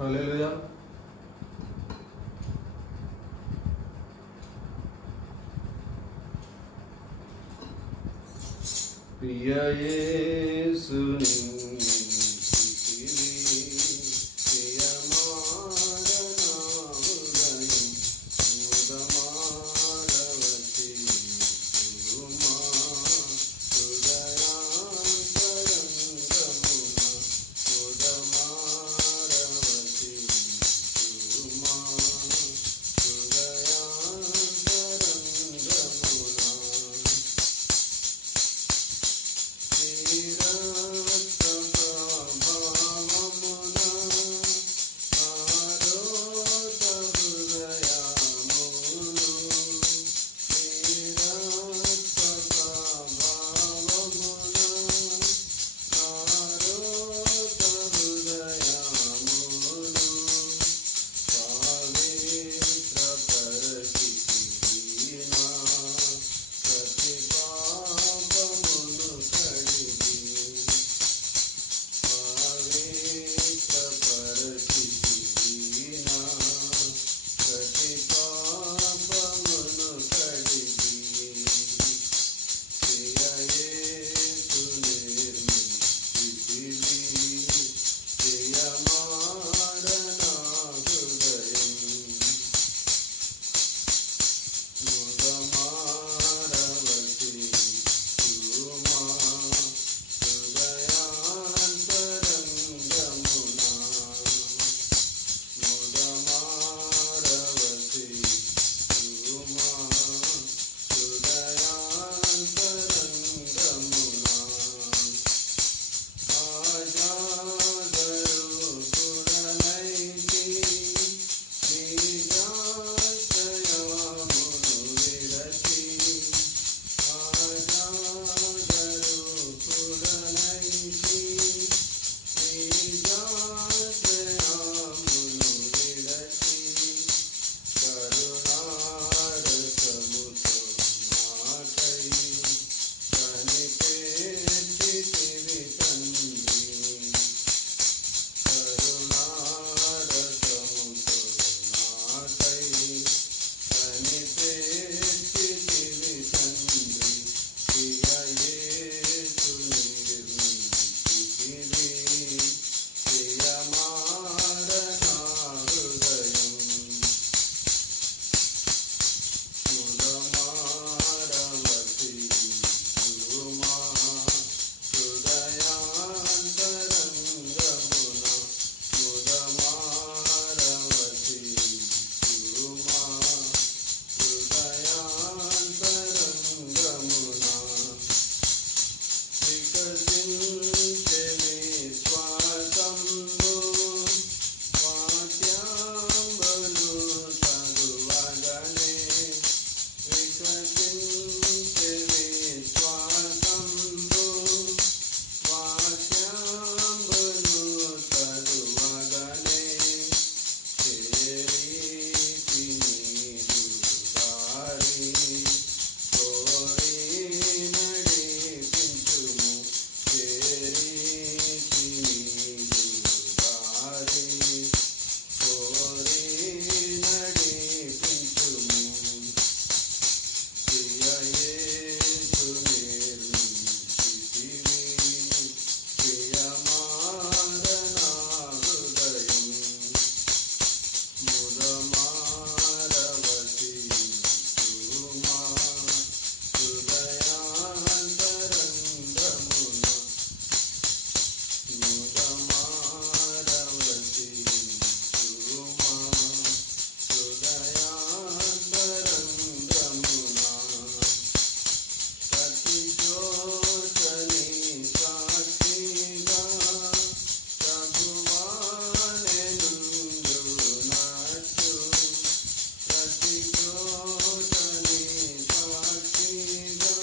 Hallelujah. Priya Yesu